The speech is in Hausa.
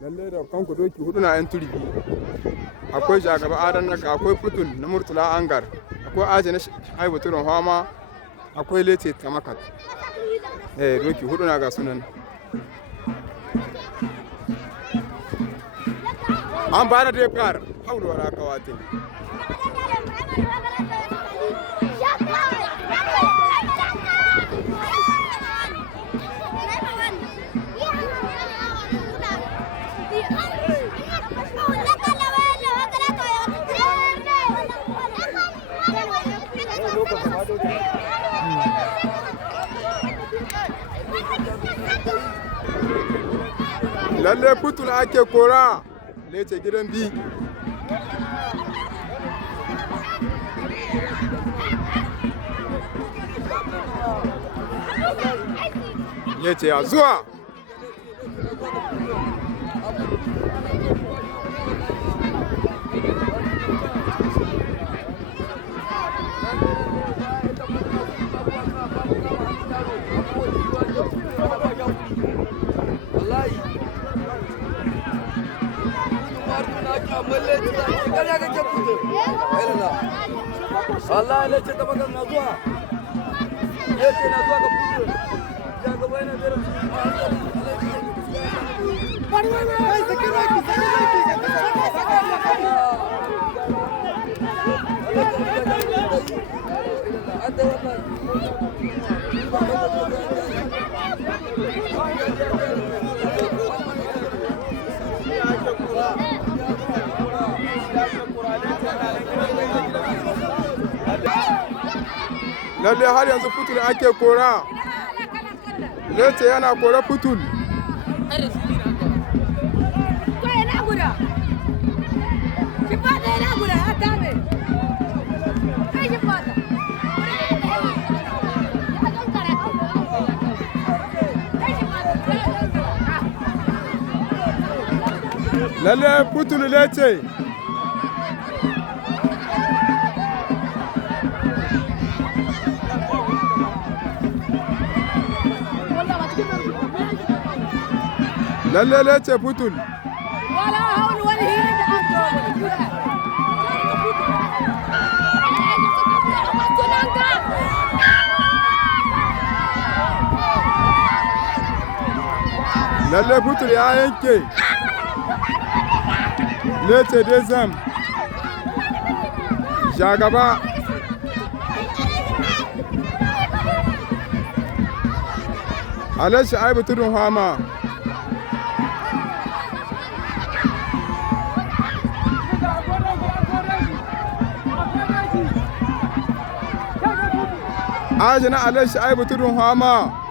lalle da kanku doki hudu na yan turbi akwai jagaba adan naka akwai putul na murtala angar akwai aje na haibu turon hama akwai lece tamakat doki hudu na ga sunan an ba da depar haulu wala kawate lalle putul ake kora lece gidan bi lece ya zuwa Allah lece ta magana na zuwa lece na zuwa ga fudu ya ga wani da lalle har yanzu putul ake kora lece yana kora putul lalle putul lece lalle lece putul wala haul wala hila lalle putul ya yanke lece dezam jagaba alashi aibu tudun hama ajina alashi aibu tudun hama